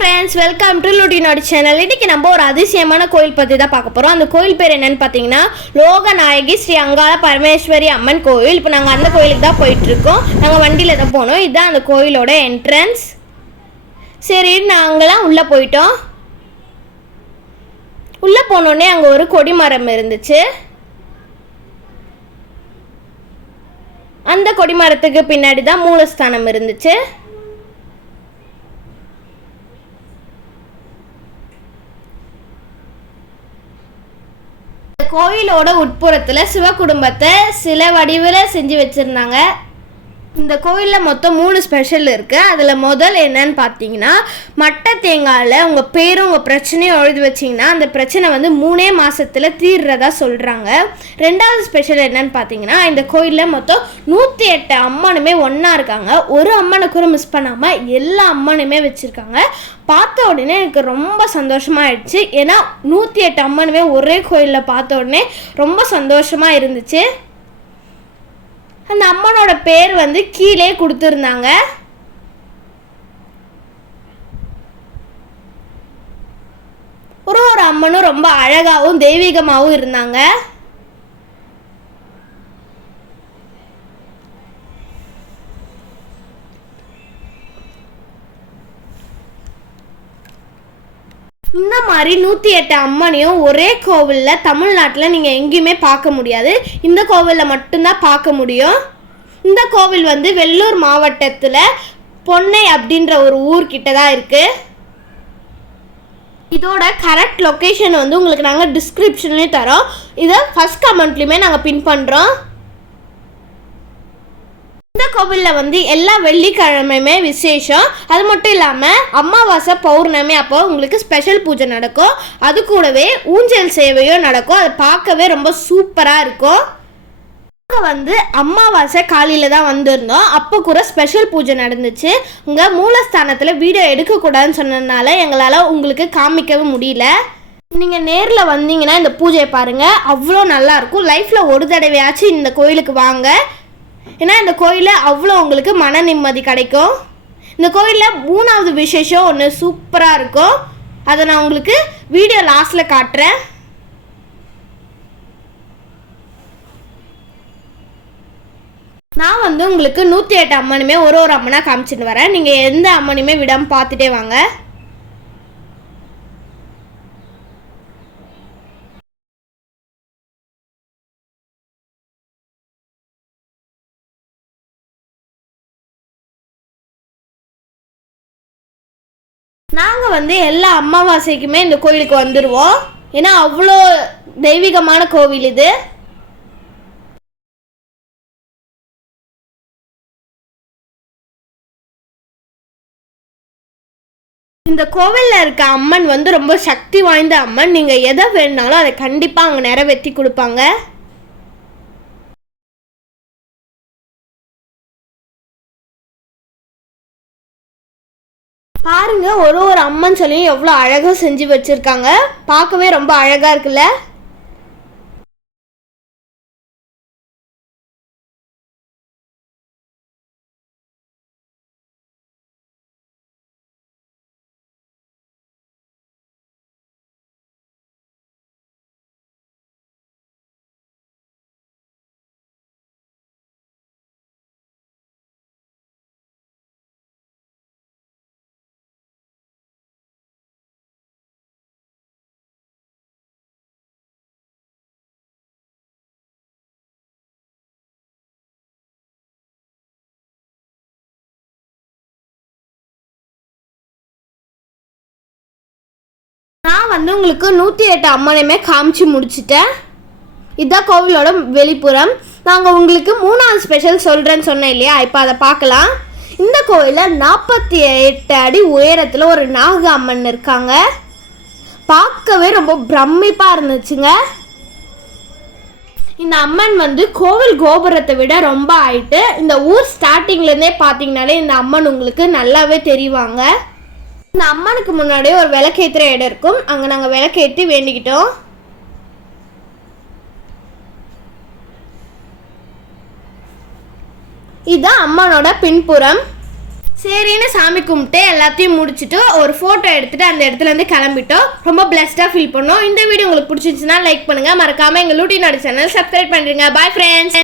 Friends welcome to லுடினோட channel இன்னைக்கு நம்ம ஒரு அதிசயமான கோயில் பற்றி தான் பார்க்க போகிறோம் அந்த கோயில் பேர் என்னன்னு பார்த்தீங்கன்னா லோகநாயகி ஸ்ரீ அங்காள பரமேஸ்வரி அம்மன் கோயில். இப்போ நாங்கள் அந்த கோயிலுக்கு தான் போயிட்டுருக்கோம் நாங்கள் வண்டியில் தான் போனோம். இதுதான் அந்த கோயிலோட என்ட்ரன்ஸ் சரி நாங்களாம் உள்ளே போயிட்டோம். உள்ளே போனோடனே அங்கே ஒரு கொடிமரம் இருந்துச்சு. அந்த கொடிமரத்துக்கு பின்னாடி தான் மூலஸ்தானம் இருந்துச்சு இந்த கோயிலோட உட்புறத்தில் சிவகுடும்பத்தை சில வடிவில் செஞ்சு வச்சுருந்தாங்க. இந்த கோயிலில் மொத்தம் மூணு ஸ்பெஷல் இருக்குது அதில் முதல் என்னன்னு பார்த்தீங்கன்னா மட்டை தேங்காயில் உங்கள் பேரும் உங்கள் பிரச்சனையும் எழுதி வச்சிங்கன்னா அந்த பிரச்சனை வந்து மூணே மாதத்தில் தீர்றதா சொல்கிறாங்க ரெண்டாவது ஸ்பெஷல் என்னன்னு பார்த்தீங்கன்னா இந்த கோயிலில் மொத்தம் நூற்றி எட்டு அம்மனுமே ஒன்றா இருக்காங்க. ஒரு அம்மனை கூட மிஸ் பண்ணாமல் எல்லா அம்மனுமே வச்சுருக்காங்க. பார்த்த உடனே எனக்கு ரொம்ப சந்தோஷமாயிடுச்சு. ஏன்னா நூற்றி எட்டு அம்மனுமே ஒரே கோயிலில் பார்த்த உடனே ரொம்ப சந்தோஷமாக இருந்துச்சு. அந்த அம்மனோட பேர் வந்து கீழே கொடுத்துருந்தாங்க. ஒரு ஒரு அம்மனும் ரொம்ப அழகாகவும் தெய்வீகமாகவும் இருந்தாங்க. இந்த மாதிரி நூற்றி எட்டு அம்மனையும் ஒரே கோவிலில் தமிழ்நாட்டில் நீங்கள் எங்கேயுமே பார்க்க முடியாது. இந்த கோவிலில் மட்டும்தான் பார்க்க முடியும். இந்த கோவில் வந்து வெள்ளூர் மாவட்டத்தில் பொன்னை அப்படின்ற ஒரு ஊர்கிட்ட தான் இருக்குது இதோட கரெக்ட் லொக்கேஷன் வந்து உங்களுக்கு நாங்கள் டிஸ்கிரிப்ஷன்லேயும் தரோம். இதை ஃபஸ்ட் கமெண்ட்லேயுமே நாங்கள் பின் பண்ணுறோம் கோவிலில் வந்து எல்லா வெள்ளிக்கிழமையுமே விசேஷம். அது மட்டும் இல்லாமல் அமாவாசை பௌர்ணமி அப்போ உங்களுக்கு ஸ்பெஷல் பூஜை நடக்கும். அது கூடவே ஊஞ்சல் சேவையும் நடக்கும். அது பார்க்கவே ரொம்ப சூப்பராக இருக்கும். நாங்கள் வந்து அமாவாசை காலையில் தான் வந்திருந்தோம். அப்போ கூட ஸ்பெஷல் பூஜை நடந்துச்சு. உங்கள் மூலஸ்தானத்தில் வீடியோ எடுக்கக்கூடாதுன்னு சொன்னதுனால எங்களால் உங்களுக்கு காமிக்கவே முடியல. நீங்கள் நேரில் வந்தீங்கன்னா இந்த பூஜையை பாருங்கள் அவ்வளோ நல்லாயிருக்கும் லைஃப்பில் ஒரு தடவையாச்சும் இந்த கோயிலுக்கு வாங்க. ஏன்னா இந்த கோயிலில் அவ்வளோ உங்களுக்கு மன நிம்மதி கிடைக்கும். இந்த கோயிலில் மூணாவது விசேஷம் ஒன்று சூப்பராக இருக்கும். அதை நான் உங்களுக்கு வீடியோ லாஸ்ட்டில் காட்டுறேன். நான் வந்து உங்களுக்கு நூற்றி எட்டு அம்மனுமே ஒரு ஒரு அம்மனாக காமிச்சிட்டு வரேன். நீங்கள் எந்த அம்மனையுமே விடாமல் பார்த்துட்டே வாங்க. நாங்கள் வந்து எல்லா அமாவாசைக்குமே இந்த கோயிலுக்கு வந்துடுவோம் ஏன்னா அவ்வளோ தெய்வீகமான கோவில் இது. இந்த கோவிலில் இருக்க அம்மன் வந்து ரொம்ப சக்தி வாய்ந்த அம்மன். நீங்கள் எதை வேணுனாலும் அதை கண்டிப்பாக அவங்க நிறைவேற்றி கொடுப்பாங்க. பாருங்க ஒரு ஒரு அம்மன் சொல்லியும் எவ்வளோ அழகாக செஞ்சு வச்சுருக்காங்க. பார்க்கவே ரொம்ப அழகாக இருக்குல்ல? நான் வந்து உங்களுக்கு நூற்றி எட்டு அம்மனையுமே காமிச்சு முடிச்சிட்டேன். இதுதான் கோவிலோட வெளிப்புறம். நாங்கள் உங்களுக்கு மூணாவது ஸ்பெஷல் சொல்கிறேன்னு சொன்னேன் இல்லையா? இப்போ அதை பார்க்கலாம். இந்த கோவிலில் நாற்பத்தி எட்டு அடி உயரத்தில் ஒரு நாக அம்மன் இருக்காங்க. பார்க்கவே ரொம்ப பிரமிப்பாக இருந்துச்சுங்க. இந்த அம்மன் வந்து கோவில் கோபுரத்தை விட ரொம்ப ஆயிட்டு இந்த ஊர் ஸ்டார்டிங்லேருந்தே பார்த்தீங்கனாலே இந்த அம்மன் உங்களுக்கு நல்லாவே தெரிவாங்க. இந்த அம்மனுக்கு முன்னாடியே ஒரு விளக்கேற்றுற இடம் இருக்கும். அங்கே நாங்கள் விளக்கேற்றி வேண்டிக்கிட்டோம். இதுதான் அம்மனோட பின்புறம். சரின்னு சாமி கும்பிட்டு எல்லாத்தையும் முடிச்சுட்டு ஒரு ஃபோட்டோ எடுத்துட்டு அந்த இடத்துல இருந்து கிளம்பிட்டோம். ரொம்ப பிளஸ்டாக ஃபீல் பண்ணோம். இந்த வீடியோ உங்களுக்கு பிடிச்சிருந்துச்சுன்னா லைக் பண்ணுங்க. மறக்காம எங்க லூட்டி நாடு சேனல் சப்ஸ்கிரைப் பண்ணிடுங்க. Bye friends